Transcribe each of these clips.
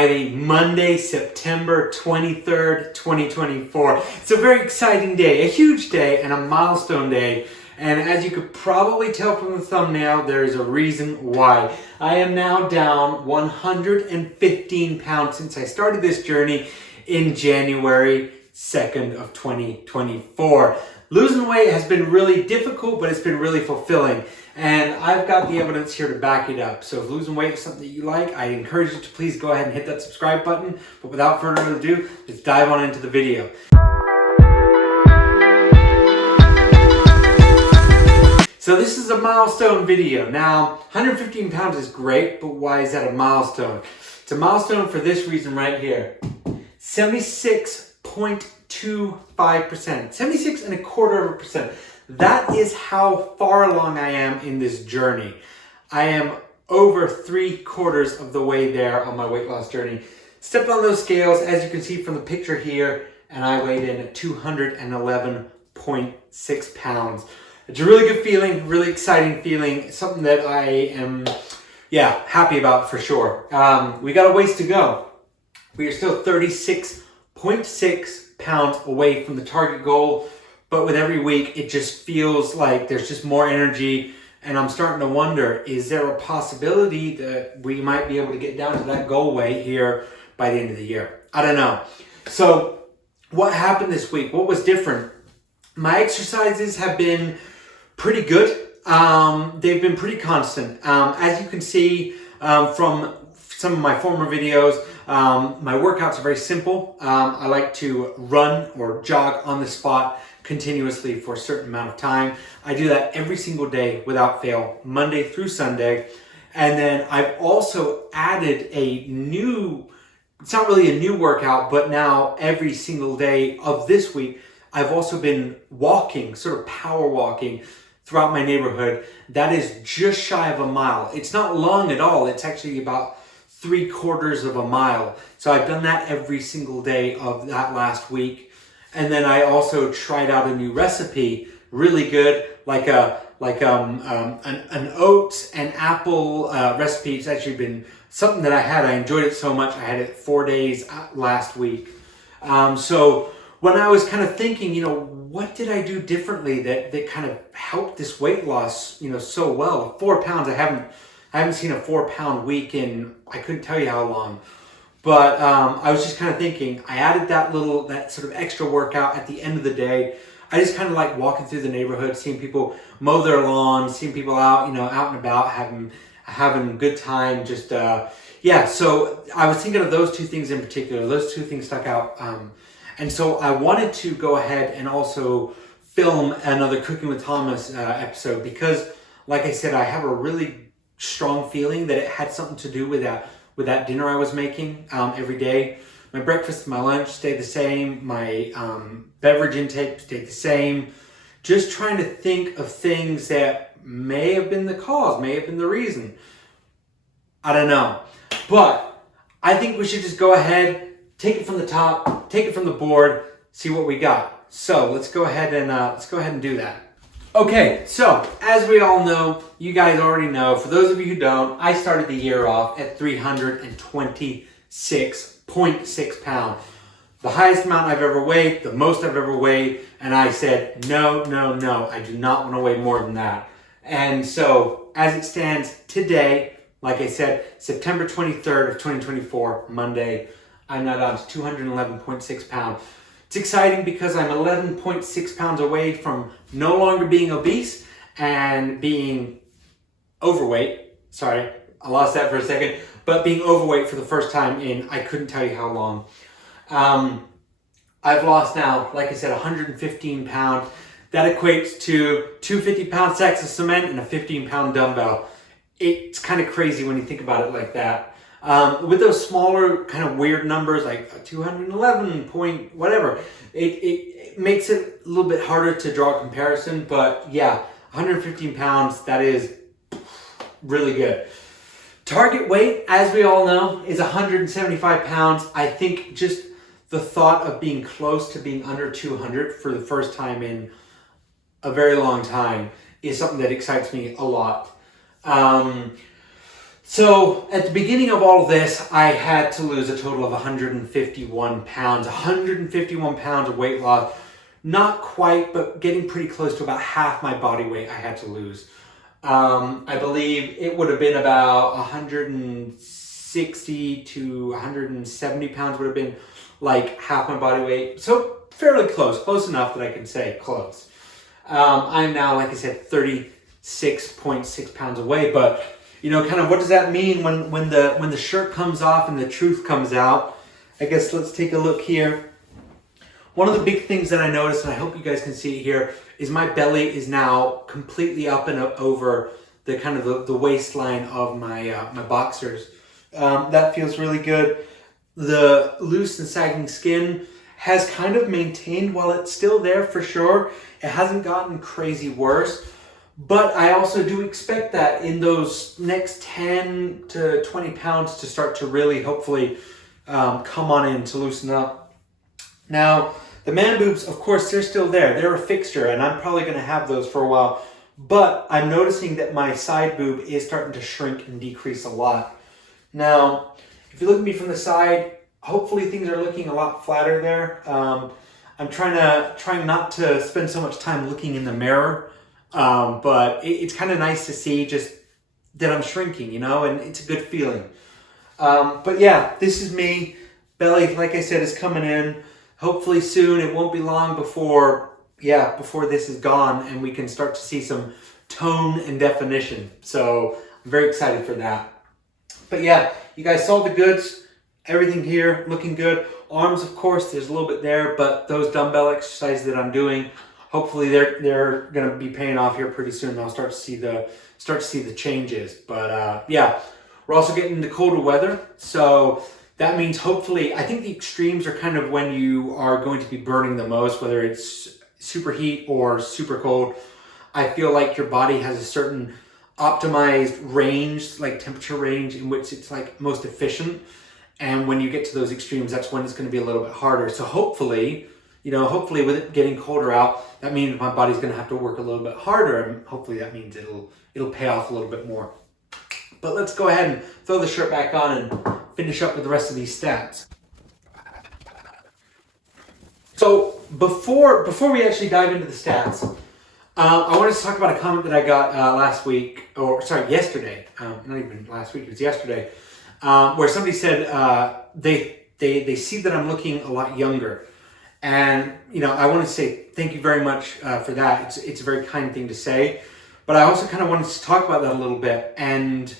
Almighty, Monday, September 23rd, 2024. It's a very exciting day, a huge day, and a milestone day. And as you could probably tell from the thumbnail, there is a reason why. I am now down 115 pounds since I started this journey in January 2nd of 2024. Losing weight has been really difficult, but it's been really fulfilling. And I've got the evidence here to back it up. So if losing weight is something that you like, I encourage you to please go ahead and hit that subscribe button. But without further ado, let's dive on into the video. So this is a milestone video. Now, 115 pounds is great, but why is that a milestone? It's a milestone for this reason right here. 76.25%, 76.25%. That is how far along I am in this journey. I am over 3/4 of the way there on my weight loss journey. Stepped on those scales, as you can see from the picture here, and I weighed in at 211.6 pounds. It's a really good feeling, really exciting feeling, something that I am, happy about for sure. We got a ways to go. We are still 36.6 pounds away from the target goal, but with every week, it just feels like there's just more energy, and I'm starting to wonder, is there a possibility that we might be able to get down to that goal weight here by the end of the year? I don't know. So what happened this week? What was different? My exercises have been pretty good. They've been pretty constant. As you can see from some of my former videos, my workouts are very simple. I like to run or jog on the spot continuously for a certain amount of time. I do that every single day without fail, Monday through Sunday. And then I've also added a new, it's not really a new workout, but now every single day of this week, I've also been walking, sort of power walking throughout my neighborhood. That is just shy of a mile. It's not long at all. It's actually about 3/4 of a mile. So I've done that every single day of that last week. And then I also tried out a new recipe, really good, like an oats and apple recipe. It's actually been something that I enjoyed it so much. I had it 4 days last week. So when I was kind of thinking, what did I do differently that kind of helped this weight loss, so well? 4 pounds, I haven't seen a 4-pound week in, I couldn't tell you how long. But I was just kind of thinking, I added that sort of extra workout at the end of the day. I just kind of like walking through the neighborhood, seeing people mow their lawns, seeing people out, out and about, having a good time. Just, so I was thinking of those two things in particular. Those two things stuck out. And so I wanted to go ahead and also film another Cooking with Thomas episode because, like I said, I have a really strong feeling that it had something to do with that dinner I was making every day. My breakfast and my lunch stayed the same. My beverage intake stayed the same. Just trying to think of things that may have been the cause, may have been the reason. I don't know. But I think we should just go ahead, take it from the top, take it from the board, see what we got. So let's go ahead and do that. Okay, so as we all know, you guys already know, for those of you who don't, I started the year off at 326.6 pounds. The highest amount I've ever weighed, the most I've ever weighed, and I said, no, I do not want to weigh more than that. And so, as it stands today, like I said, September 23rd of 2024, Monday, I'm now down to 211.6 pounds. It's exciting because I'm 11.6 pounds away from no longer being obese and being overweight. Sorry, I lost that for a second. But being overweight for the first time in, I couldn't tell you how long. I've lost now, like I said, 115 pounds. That equates to 2 50-pound sacks of cement and a 15-pound dumbbell. It's kind of crazy when you think about it like that. With those smaller kind of weird numbers like 211 point whatever, it makes it a little bit harder to draw a comparison, but yeah, 115 pounds, that is really good. Target weight, as we all know, is 175 pounds. I think just the thought of being close to being under 200 for the first time in a very long time is something that excites me a lot. So at the beginning of all of this, I had to lose a total of 151 pounds. 151 pounds of weight loss. Not quite, but getting pretty close to about half my body weight I had to lose. I believe it would have been about 160 to 170 pounds would have been like half my body weight. So fairly close enough that I can say close. I'm now, like I said, 36.6 pounds away, but you know, kind of what does that mean when the shirt comes off and the truth comes out? I guess let's take a look here. One of the big things that I noticed, and I hope you guys can see it here, is my belly is now completely up and over the kind of the waistline of my my boxers. That feels really good. The loose and sagging skin has kind of maintained while it's still there for sure. It hasn't gotten crazy worse. But I also do expect that in those next 10 to 20 pounds to start to really hopefully come on in, to loosen up. Now, the man boobs, of course, they're still there. They're a fixture, and I'm probably going to have those for a while. But I'm noticing that my side boob is starting to shrink and decrease a lot. Now, if you look at me from the side, hopefully things are looking a lot flatter there. I'm trying not to spend so much time looking in the mirror. But it's kind of nice to see just that I'm shrinking, you know, and it's a good feeling. But yeah, this is me. Belly, like I said, is coming in. Hopefully soon. It won't be long before this is gone and we can start to see some tone and definition. So I'm very excited for that. But yeah, you guys saw the goods. Everything here looking good. Arms, of course, there's a little bit there, but those dumbbell exercises that I'm doing, hopefully they're going to be paying off here pretty soon. I'll start to see the changes. But yeah, we're also getting into colder weather, so that means hopefully, I think the extremes are kind of when you are going to be burning the most, whether it's super heat or super cold. I feel like your body has a certain optimized range, like temperature range, in which it's like most efficient. And when you get to those extremes, that's when it's going to be a little bit harder. So hopefully with it getting colder out, that means my body's going to have to work a little bit harder, and hopefully that means it'll pay off a little bit more. But let's go ahead and throw the shirt back on and finish up with the rest of these stats. So before we actually dive into the stats, I wanted to talk about a comment that I got yesterday. Not even last week, it was yesterday, where somebody said they see that I'm looking a lot younger. And, you know, I want to say thank you very much for that. It's a very kind thing to say. But I also kind of wanted to talk about that a little bit. And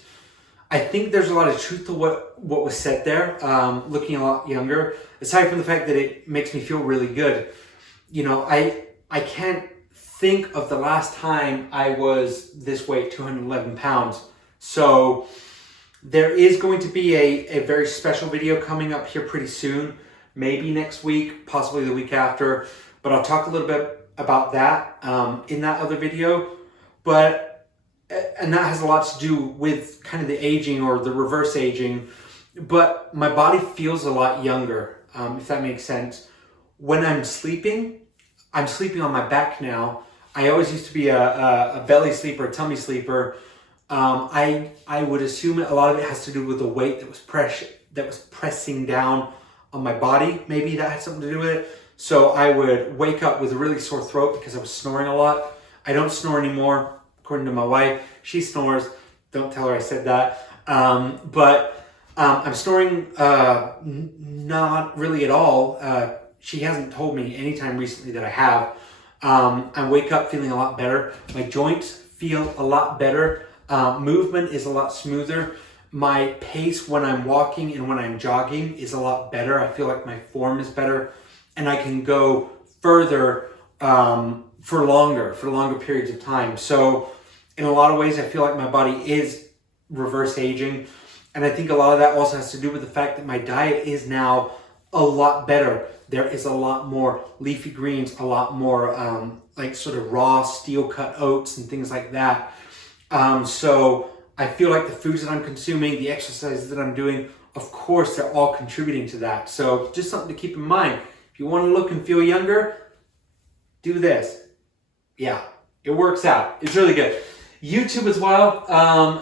I think there's a lot of truth to what was said there, looking a lot younger. Aside from the fact that it makes me feel really good. You know, I can't think of the last time I was this weight, 211 pounds. So there is going to be a very special video coming up here pretty soon. Maybe next week, possibly the week after, but I'll talk a little bit about that in that other video. And that has a lot to do with kind of the aging or the reverse aging, but my body feels a lot younger, if that makes sense. When I'm sleeping on my back now. I always used to be a belly sleeper, a tummy sleeper. I would assume a lot of it has to do with the weight that was pressing down on my body. Maybe that had something to do with it. So I would wake up with a really sore throat because I was snoring a lot. I don't snore anymore, according to my wife. She snores. Don't tell her I said that. But I'm snoring not really at all. She hasn't told me anytime recently that I have. I wake up feeling a lot better. My joints feel a lot better. Movement is a lot smoother. My pace when I'm walking and when I'm jogging is a lot better. I feel like my form is better, and I can go further for longer periods of time. So in a lot of ways, I feel like my body is reverse aging. And I think a lot of that also has to do with the fact that my diet is now a lot better. There is a lot more leafy greens, a lot more like sort of raw steel cut oats and things like that. So I feel like the foods that I'm consuming, the exercises that I'm doing, of course, they're all contributing to that. So just something to keep in mind. If you want to look and feel younger, do this. Yeah, it works out. It's really good. YouTube as well.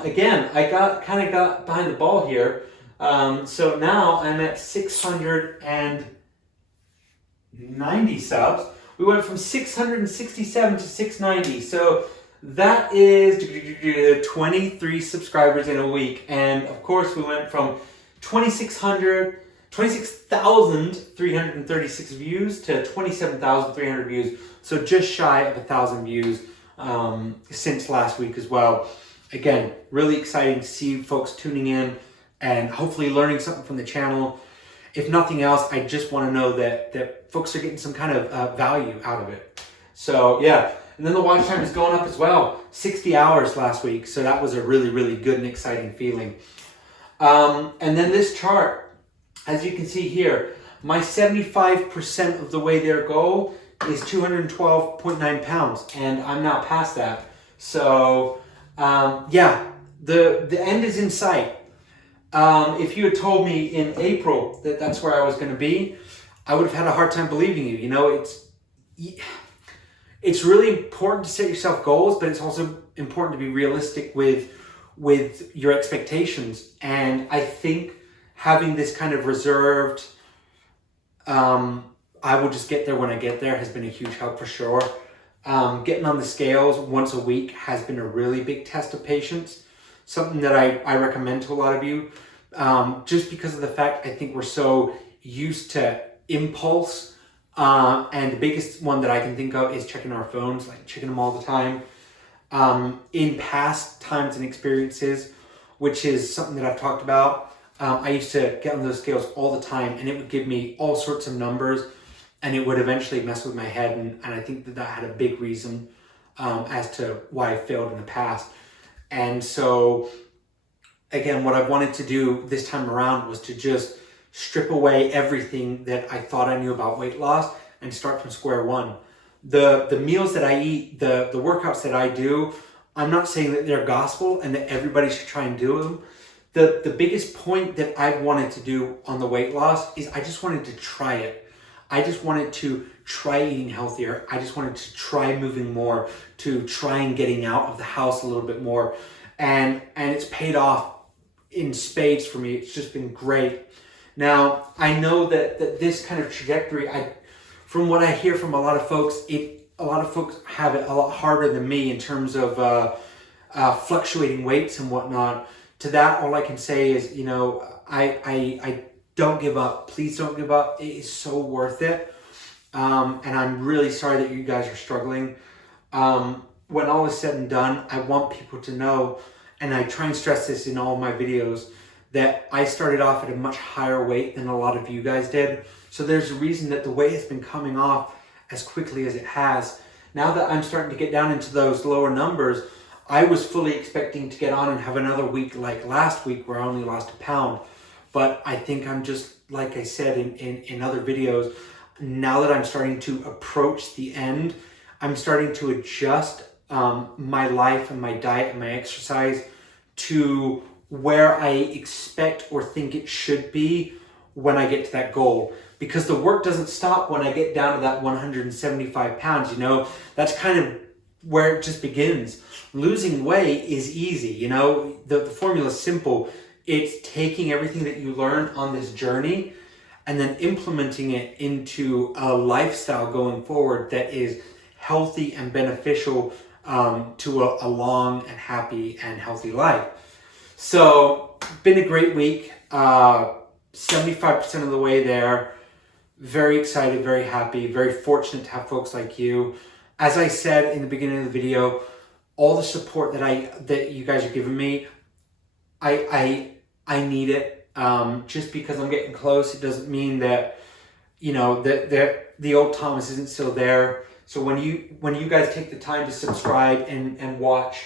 Again, I kind of got behind the ball here. So now I'm at 690 subs. We went from 667 to 690. So that is 23 subscribers in a week. And of course, we went from 26,336 views to 27,300 views. So just shy of 1,000 views since last week as well. Again, really exciting to see folks tuning in and hopefully learning something from the channel. If nothing else, I just want to know that folks are getting some kind of value out of it. So yeah, and then the watch time is going up as well. 60 hours last week, so that was a really, really good and exciting feeling. And then this chart, as you can see here, my 75% of the way there goal is 212.9 pounds, and I'm now past that. So yeah, the end is in sight. If you had told me in April that that's where I was going to be, I would have had a hard time believing you. You know, it's really important to set yourself goals, but it's also important to be realistic with your expectations. And I think having this kind of reserved, I will just get there when I get there, has been a huge help for sure. Getting on the scales once a week has been a really big test of patience. Something that I recommend to a lot of you, just because of the fact I think we're so used to impulse. And the biggest one that I can think of is checking our phones, like checking them all the time. In past times and experiences, which is something that I've talked about, I used to get on those scales all the time, and it would give me all sorts of numbers, and it would eventually mess with my head. And I think that had a big reason as to why I failed in the past. And so, again, what I wanted to do this time around was to just strip away everything that I thought I knew about weight loss and start from square one. The meals that I eat, the workouts that I do, I'm not saying that they're gospel and that everybody should try and do them. The biggest point that I wanted to do on the weight loss is I just wanted to try it. I just wanted to try eating healthier. I just wanted to try moving more, to try and getting out of the house a little bit more. And it's paid off in spades for me. It's just been great. Now, I know that this kind of trajectory, from what I hear from a lot of folks, a lot of folks have it a lot harder than me in terms of fluctuating weights and whatnot. To that, all I can say is, you know, I don't give up. Please don't give up. It is so worth it. And I'm really sorry that you guys are struggling. When all is said and done, I want people to know, and I try and stress this in all my videos, that I started off at a much higher weight than a lot of you guys did. So there's a reason that the weight has been coming off as quickly as it has. Now that I'm starting to get down into those lower numbers, I was fully expecting to get on and have another week like last week where I only lost a pound. But I think I'm just, like I said in other videos, now that I'm starting to approach the end, I'm starting to adjust my life and my diet and my exercise to where I expect or think it should be when I get to that goal. Because the work doesn't stop when I get down to that 175 pounds, you know, that's kind of where it just begins. Losing weight is easy, you know, the formula is simple. It's taking everything that you learn on this journey and then implementing it into a lifestyle going forward that is healthy and beneficial to a long and happy and healthy life. So, been a great week. 75% of the way there. Very excited, very happy, very fortunate to have folks like you. As I said in the beginning of the video, all the support that you guys are giving me, I need it. Just because I'm getting close, it doesn't mean that, you know, that the old Thomas isn't still there. So when you guys take the time to subscribe and watch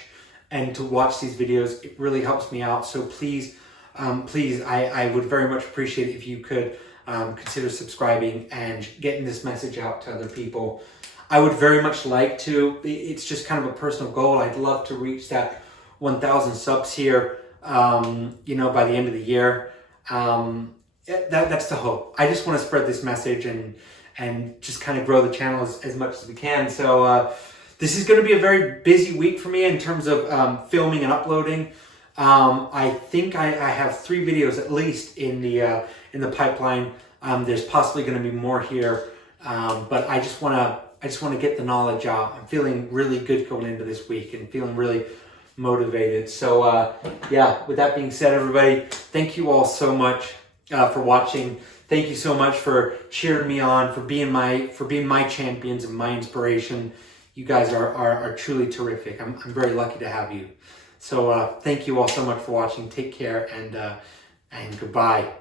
these videos, it really helps me out. So please, I would very much appreciate it if you could consider subscribing and getting this message out to other people. I would very much like to. It's just kind of a personal goal. I'd love to reach that 1,000 subs here, you know, by the end of the year. That's the hope. I just want to spread this message and just kind of grow the channel as much as we can. So this is going to be a very busy week for me in terms of filming and uploading. I think I have 3 videos at least in the pipeline. There's possibly going to be more here, but I just want to get the knowledge out. I'm feeling really good going into this week and feeling really motivated. So yeah, with that being said, everybody, thank you all so much for watching. Thank you so much for cheering me on, for being my champions and my inspiration. You guys are truly terrific. I'm very lucky to have you. So thank you all so much for watching. Take care, and goodbye.